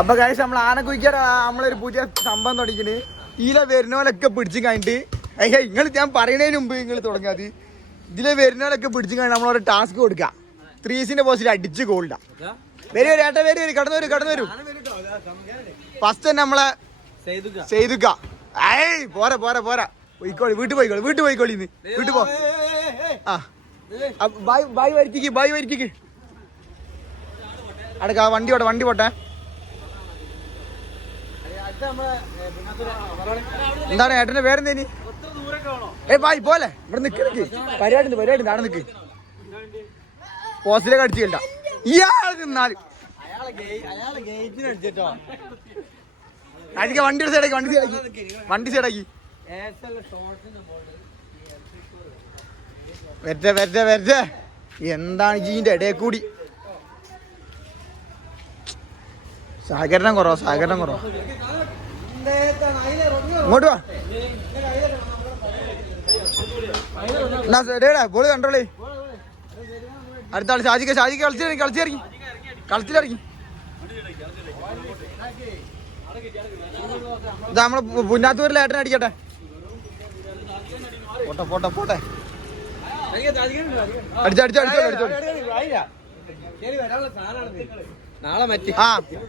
അപ്പൊ കഴിച്ച് നമ്മൾ ആനക്കുഴിക്കാട് നമ്മളൊരു പുതിയ സംഭവം തുടങ്ങിന്. ഇതിലെ വരുന്നവരൊക്കെ പിടിച്ചു കഴിഞ്ഞിട്ട് നിങ്ങൾ ഞാൻ പറയുന്നതിന് മുമ്പ് നിങ്ങൾ തുടങ്ങാത്. ഇതിലെ വരുന്നവരൊക്കെ പിടിച്ചു കഴിഞ്ഞാൽ നമ്മളൊരു ടാസ്ക് കൊടുക്കുക. 3 പോസ്റ്റിൽ അടിച്ച് ഗോൾഡാ. വരും ഏട്ടാ വരും കടന്നു വരും. ഫസ്റ്റ് തന്നെ നമ്മളെ ചെയ്തുക്ക. പോരാ പോയിക്കോളി വീട്ടിൽ പോയിക്കോളി ഇന്ന് വീട്ടിൽ പോ. ബായ് വരിക്ക് അടക്ക വണ്ടി പോട്ടെ. എന്താണ് ഏട്ടന്റെ പേരെന്തേനി? ബായ് പോലെ ഇവിടെ നിക്ക് പരിപാടി നാടെ നിക്ക്. പോസ്റ്റിലേക്ക് അടിച്ചില്ല ഇയാൾ നിന്നാലും അടിക്ക. വണ്ടി സൈഡാക്കി വരട്ടെ. എന്താണ് ജീന്റെ ഇടയിൽ കൂടി സഹകരണം കുറവാ. ഇങ്ങോട്ട് വാ. ബോള് കണ്ടോളേ. അടുത്ത ആള് ഷാജിക്ക് കളിച്ചിറങ്ങി. ഇതാ നമ്മള് പുന്നാത്തൂരിൽ ഏട്ടനെ അടിക്കട്ടെ. പോട്ടെ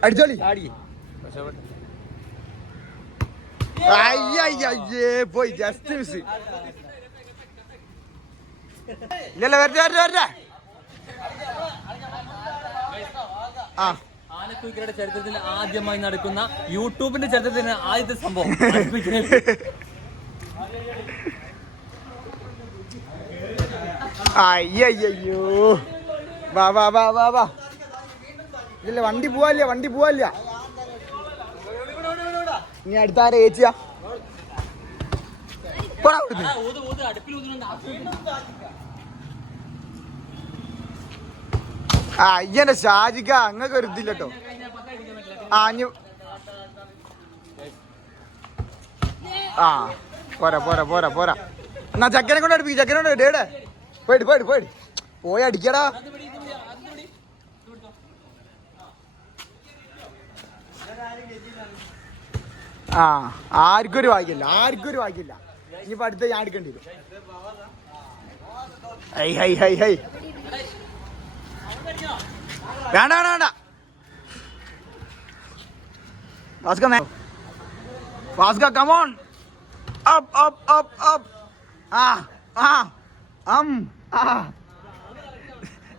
അടിച്ചോളി. പോയി ജസ്റ്റ് മിസ്. ഇല്ലല്ല വരട്ടെ. ആനക്കുഴിക്കരയുടെ ചരിത്രത്തിൽ ആദ്യമായി നടക്കുന്ന യൂട്യൂബിന്റെ ചരിത്രത്തിന് ആദ്യത്തെ സംഭവം. അയ്യോ വാ. ഇല്ല വണ്ടി പോവാല്ല. ഇനി അടുത്ത ആരെ ഏച്ചിയാ? അയ്യന്റെ ഷാജിക്ക അങ്ങക്ക് ഒരു ഇതില്ലട്ടോ. പോരാ. എന്നാ ചക്കനെ കൊണ്ട് അടുപ്പിക്കും. ഡേടെ പോയിട്ട് പോയി അടിക്കടാ. ആർക്കും ഒരു ഭാഗ്യമില്ല. ഇനിയിപ്പോ അടുത്ത ഞാൻ എടുക്കേണ്ടി വരും. ഹൈ വേണ്ട. വാസ്ക കമോൺ അപ്പ്.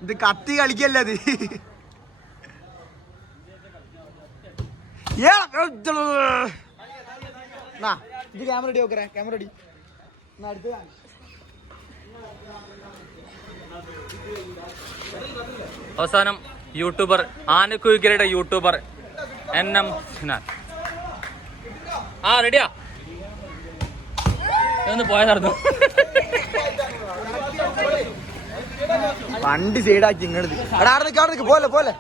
ഇത് കത്തി കളിക്കല്ലേ അത്. ഇത് ക്യാമറ റെഡി നോക്കറേ. Camera ready. അടുത്ത് അവസാനം യൂട്യൂബർ ആനക്കുഴിക്കരയുടെ യൂട്യൂബർ NM സിനാൻ. റെഡിയാ ഒന്ന് പോയതായിരുന്നു. വണ്ടി സൈഡാക്കി ഇങ്ങോട്ട് പോലെ.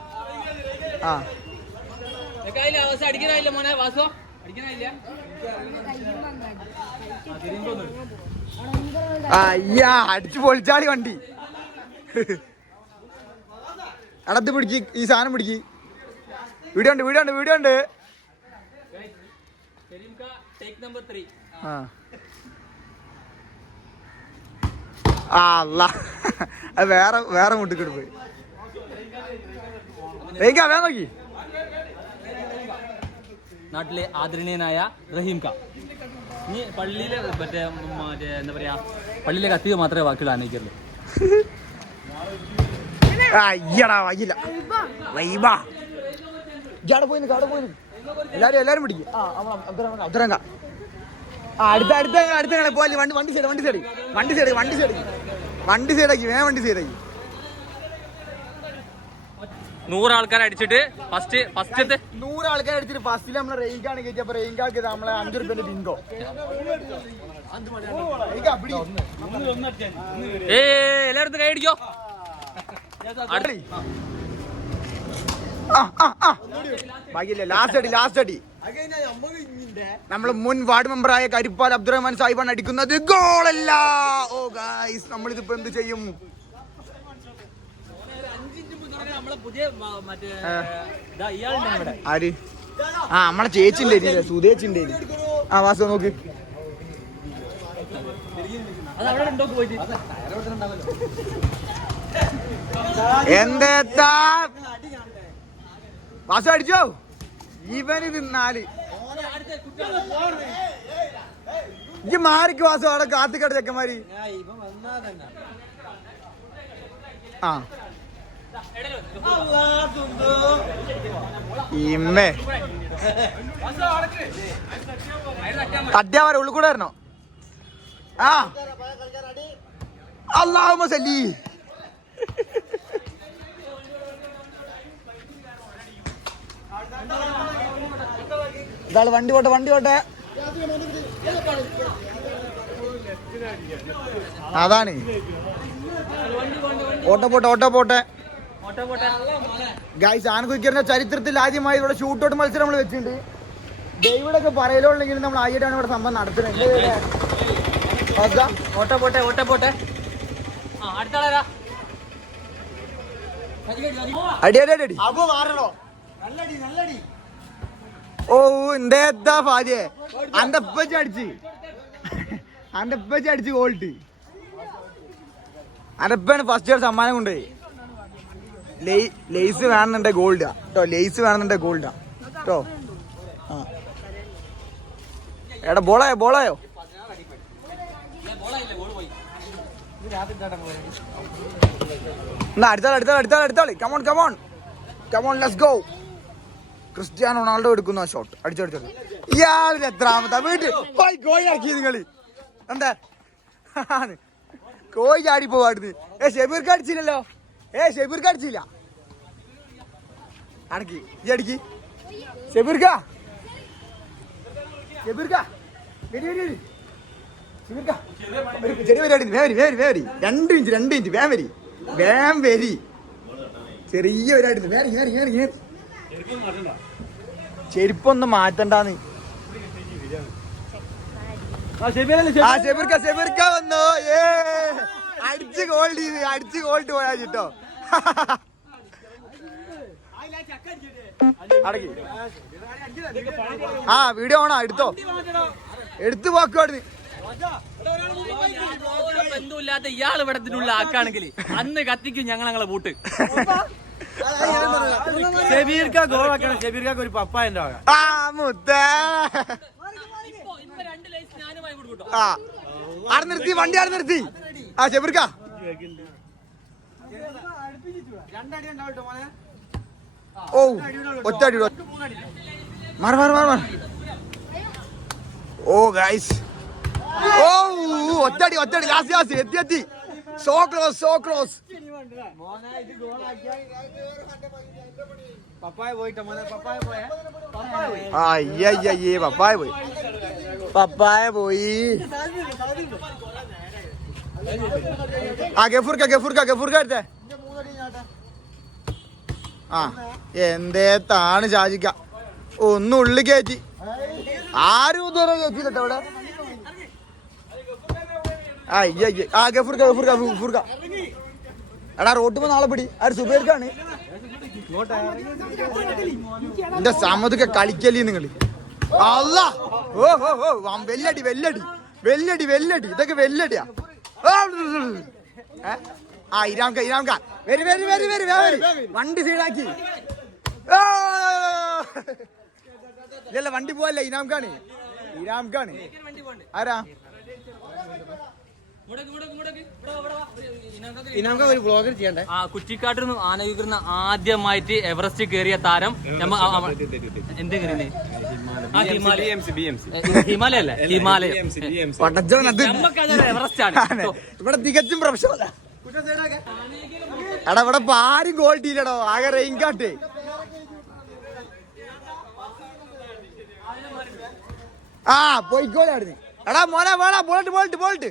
അടിക്കാനായില്ല മോനെ വാസോ, അടിക്കാനായില്ല. അടിച്ചു പൊളിച്ചാടി വണ്ടി. അടത്ത് പിടിക്ക് ഈ സാധനം പിടിക്ക്. വീഡിയോ ഉണ്ട്. അത് വേറെ മുട്ടിക്കിട്ട് പോയി. വേഗം നോക്കി. നാട്ടിലെ ആദരണീയനായ റഹീം ക നീ പള്ളിയിലെ മറ്റേ എന്താ പറയാ പള്ളിയിലെ കത്തിക മാത്രമേ ബാക്കിയുള്ള ആനയിക്കുള്ളൂ. എല്ലാരും പിടിക്കും. അടുത്ത പോലെ വണ്ടി സൈഡാക്കി 100 ആൾക്കാരെ അടിച്ചിട്ട് ഫസ്റ്റത്തെ 100 ആൾക്കാരെ അടിച്ചിട്ട് ഫസ്റ്റിൽ നമ്മളെ റെയിൻകാണ് കയറ്റി. അപ്പൊ റെയിൻകാക്ക് നമ്മളെ 5 രൂപ ബിങ്കോ. എല്ലായിടത്തും കൈ അടിക്കോ. ലാസ്റ്റ് അടി നമ്മള് മുൻ വാർഡ് മെമ്പറായ കരിപ്പാൽ അബ്ദുറഹ്മാൻ സാഹിബാണ് അടിക്കുന്നത്. ഗോളല്ല. ഓ ഗായ്സ്, നമ്മളിതിപ്പോ എന്ത് ചെയ്യും? ആര് ആ നമ്മളെ ചേച്ചിന്റെ സുധേച്ചിന്റെ ആ വാസു നോക്ക് എന്താ വാസു അടിച്ചോ ഇവന് തിന്നാല് ഈ മാറിക്ക് വാസു അവിടെ കാത്തിക്കട ചെക്കന്മാര് ആ ഇമ്മേ തട്ടിയാ വരെ ഉള്ളിൽ കൂടെ വരണോ ആ അല്ലാഹുമ്മ സല്ലി ഇതാള് വണ്ടി പോട്ടെ അതാണ് ഓട്ടോ പോട്ടെ ഗൈസ് ആനക്കുരിക്കറിന്റെ ചരിത്രത്തിൽ ആദ്യമായി ഇവിടെ ഷൂട്ടൗട്ട് മത്സരം നമ്മൾ വെച്ചിട്ടുണ്ട് ദൈവടൊക്കെ പറയലുണ്ടെങ്കിൽ നമ്മൾ ആയിട്ടാണ് ഇവിടെ സംഭവം നടത്തുന്നത് ഓട്ടോ പോട്ടെ അടി ഓ എന്താ ഫാദിയെ അന്റെ അടിച്ച് ഗോൾട്ട് അനപ്പാണ് ഫസ്റ്റ് ഇയർ സമ്മാനം കൊണ്ടുപോയി ലേസ് വേണമെന്നുണ്ടെ ഗോൾഡാ കേട്ടോ ലേസ് വേണമെന്നുണ്ടെ ഗോൾഡാ കേട്ടോ ആ എടാ ബോളായോ എന്നാ അടുത്താളി come on let's go Cristiano Ronaldo എടുക്കുന്ന ഷോട്ട് അടിച്ചോ ഇയാളിന് എത്രാമത്തെ വീട്ടിൽ കോഴി ഇറക്കി നിങ്ങള് എന്താ കോഴി ചാടി പോവാടുന്ന് ഷെബീർക്ക് അടിച്ചില്ലല്ലോ ഷെബീർക്ക് അടിച്ചില്ല അടക്കി ഈ അടിക്ക് ഷെബീർക്ക ചെറിയ പരിപാടി 2 ഇഞ്ച് വേം വരി ചെറിയ പരിപാടി ചെരുപ്പൊന്ന് മാറ്റണ്ടാന്ന് ഷെബീർക്ക വന്നു അടിച്ച് ഗോൾഡ് പോയാ ചിട്ടോ ആ വീഡിയോ ഓണാ എടുത്തു പോക്കുവാടുന്ന് ബന്ധമില്ലാത്ത ഇയാൾ ഇവിടത്തിനുള്ള ആക്കാണെങ്കിൽ അന്ന് കത്തിക്കും ഞങ്ങളെ ബൂട്ട് ഷെബീർക്ക ഗോളാക്കണം ഷെബീർക്ക ഒരു പപ്പായന്റെ വക ആ മുത്ത ആ വണ്ടി ആടെ നിർത്തി ആ ഷെബീർക്ക ഓ ഒറ്റടി മാറ ഓ ഗൈസ് ഓ ഒറ്റടി ലാസ്റ്റ് എത്തി സോ ക്ലോസ് പപ്പായ പോയിട്ടോ മോനെ അയ്യയ്യേ പപ്പായ പോയി ആ ഗഫൂർക്ക എടുത്തേ ആ എന്തേത്താണ് ഷാജിക്ക ഒന്ന് ഉള്ളി കയറ്റി ആരും ഇതുവരെ കയറ്റിയില്ലട്ടോ ഇവിടെ അയ്യയ്യ ആ ഗഫൂർക്ക എടാ റോട്ടുമ്പോ നാളെ പിടി ആര് സുബേർക്കാണ് എന്റെ സമ്മതൊക്കെ കളിക്കല്ലേ നിങ്ങള് അല്ല ഓ വെല്ലടി ഇതൊക്കെ വെല്ലടിയാ ആ ഇരാംക വരി വണ്ടി സൈഡാക്കി ഇല്ല വണ്ടി പോവല്ലേ ഇനാംകാണ് ആരാ ഒരു വ്ലോഗർ ചെയ്യണ്ടേ കുറ്റിക്കാട്ടിൽ നിന്ന് ആനയിക്കുന്ന ആദ്യമായിട്ട് എവറസ്റ്റ് കയറിയ താരം എന്ത് ഹിമാലയല്ലേ എവറസ്റ്റ് ആണ് ഇവിടെ തികച്ചും പ്രൊഫഷണൽ എടാ ഇവിടെ ആരും ക്വാളിറ്റിയില്ലടോ ആകെ റെയിൻകാട്ട് ആ പോയിക്കോളായിരുന്നു എടാ മോനെ വേണ ബോൾട്ട്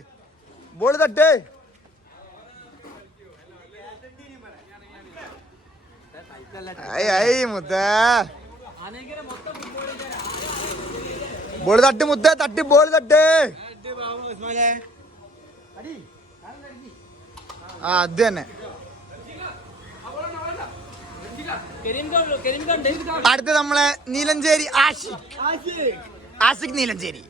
ബോൾ തട്ട് മുത്ത ബോൾ തട്ട് മുത്ത തട്ടി ബോൾ തട്ട് ആ അത് തന്നെ അടുത്ത നമ്മളെ Neelancheri Ashiq Neelancheri.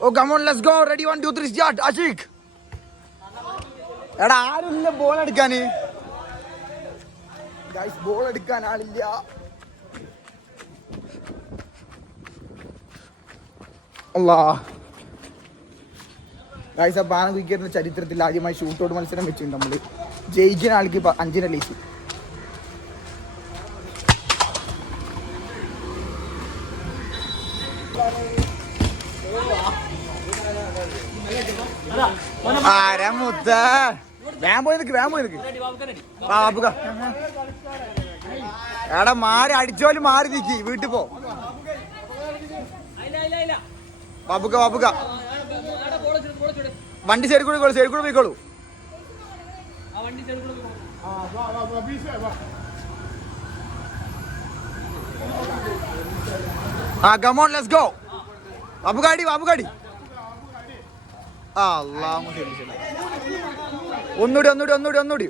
Oh come on let's go ready 1 2 3 start. Ashiq എടാ ആരുമില്ല ബോൾ എടുക്കാന്. ഗൈസ് ബോൾ എടുക്കാൻ ആളില്ല. അല്ലാ ഗൈസ് ആ ബാന ക്രിക്കറ്റിന്റെ ചരിത്രത്തിൽ ആദ്യമായി ഷൂട്ടൗട്ട് മത്സരം വെച്ചിട്ടുണ്ട് നമ്മള്. ജയിക്കുന്ന ആൾക്ക് 5 ലീസ്. ആരാ മുത്ത വേഗം പോയി നിൽക്ക് എടാ മാറി അടിച്ചോലും മാറി നിൽക്കി വീട്ടിൽ പോ. ബാബുക്ക വണ്ടി സൈഡ് കൂടെ പോയിക്കോളൂ. ആ കം ഓൺ ലെറ്റ്സ് ഗോ. ബാബുകാടി ഒന്നൂടി.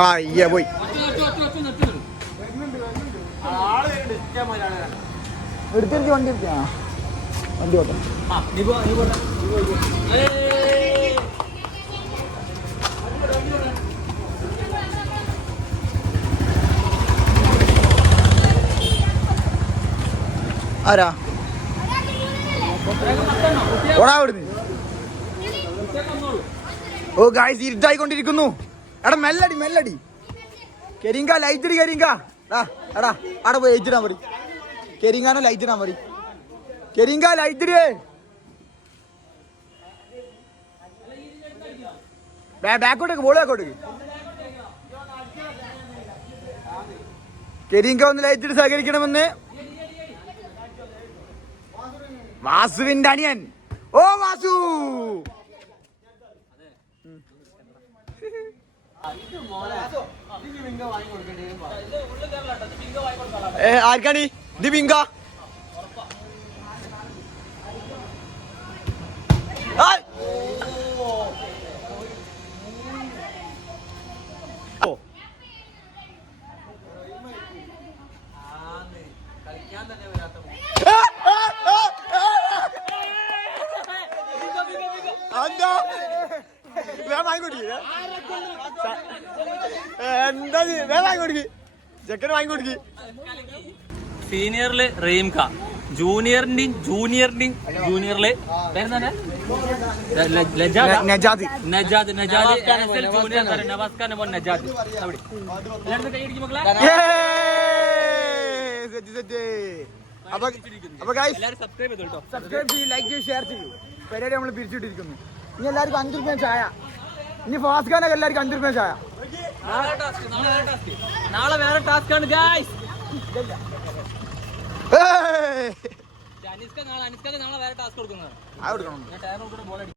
ആ ഇയ്യ പോയി. എടുത്തിരിക്കും വണ്ടി ഓട്ടം. ആരാ ഓടാ അവിടുന്ന്. ഓ ഗായ്സ് ഇരുട്ടായിക്കൊണ്ടിരിക്കുന്നു. എടാ മെല്ലടി കെരിങ്ക ലൈറ്റ് കെരിങ്ക. എടാ അവിടെ പോയി ലൈറ്റ് ഇടാൻ പറയും. കെരിങ്കാനോ ലൈറ്റ് ഇടാൻ പറയും. കെരിങ്ക ലൈറ്റ് ഇടേ. ബാക്കോട്ടേക്ക് ബോൾ ബാക്കോട്ടേക്ക്. കെരിങ്ക ഒന്ന് ലൈറ്റ് ഇട്ട് സഹകരിക്കണമെന്ന് വാസുവിന്റെ അനിയൻ. ഓ വാസു ആർക്കാണ് ഇത് ബിങ്ക? സീനിയറില് റീംക, ജൂനിയറില് നജാദ് നവാസ്ഖാൻ നജാദ്. സബ്സ്ക്രൈബ് ചെയ്യൂ, ലൈക്ക് ചെയ്യൂ, ഷെയർ ചെയ്യൂ. പരിപാടി നമ്മൾ പിരിച്ചിട്ടിരിക്കുന്നു. ഇനി എല്ലാവർക്കും 5 രൂപ ചായ. ഇനി ഫാസ്ഖാനൊക്കെ എല്ലാവർക്കും 5 രൂപ ചായ. നാളെ വേറെ ടാസ്ക് ആണ് ഗായ്സ്. അനിസ്ക നാളെ വേറെ ടാസ്ക് കൊടുക്കുന്നത്.